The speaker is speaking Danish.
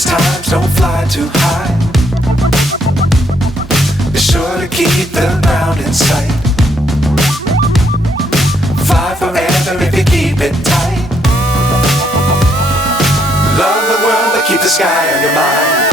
Dangerous times, don't fly too high. Be sure to keep the ground in sight. Fly forever if you keep it tight. Love the world, but keep the sky on your mind.